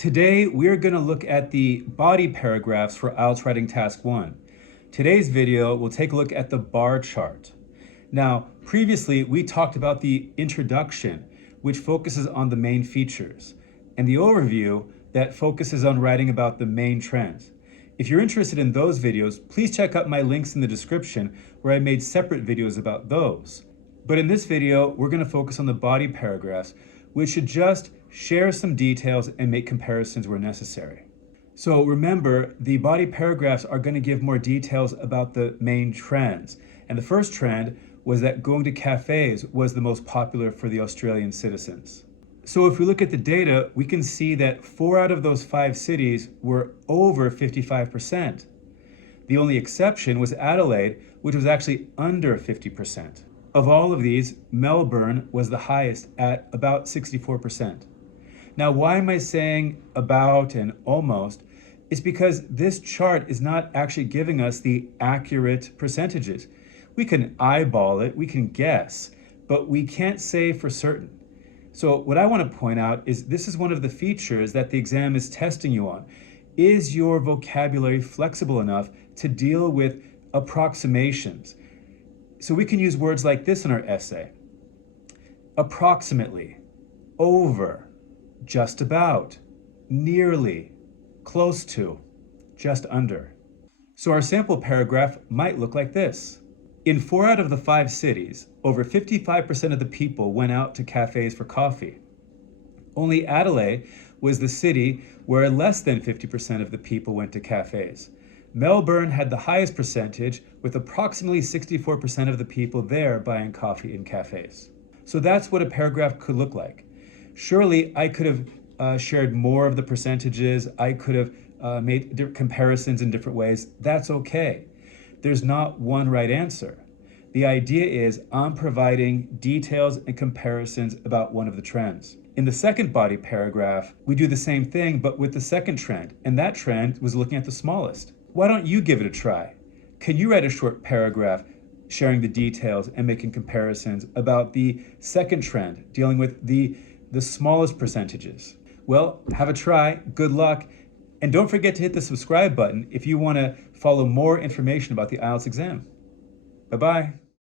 Today, we're going to look at the body paragraphs for IELTS Writing Task 1. Today's video, we'll take a look at the bar chart. Now, previously, we talked about the introduction, which focuses on the main features, and the overview that focuses on writing about the main trends. If you're interested in those videos, please check out my links in the description where I made separate videos about those. But in this video, we're going to focus on the body paragraphs, which should just share some details and make comparisons where necessary. So remember, the body paragraphs are going to give more details about the main trends. And the first trend was that going to cafes was the most popular for the Australian citizens. So if we look at the data, we can see that 4 out of those 5 cities were over 55%. The only exception was Adelaide, which was actually under 50%. Of all of these, Melbourne was the highest at about 64%. Now, why am I saying about and almost? It's because this chart is not actually giving us the accurate percentages. We can eyeball it, we can guess, but we can't say for certain. So what I want to point out is this is one of the features that the exam is testing you on. Is your vocabulary flexible enough to deal with approximations? So we can use words like this in our essay. Approximately, over, just about, nearly, close to, just under. So our sample paragraph might look like this. In 4 out of the 5 cities, over 55% of the people went out to cafes for coffee. Only Adelaide was the city where less than 50% of the people went to cafes. Melbourne had the highest percentage, with approximately 64% of the people there buying coffee in cafes. So that's what a paragraph could look like. Surely I could have shared more of the percentages. I could have made comparisons in different ways. That's okay. There's not one right answer. The idea is I'm providing details and comparisons about one of the trends. In the second body paragraph, we do the same thing, but with the second trend, and that trend was looking at the smallest. Why don't you give it a try? Can you write a short paragraph sharing the details and making comparisons about the second trend, dealing with the smallest percentages? Well, have a try, good luck, and don't forget to hit the subscribe button if you want to follow more information about the IELTS exam. Bye-bye.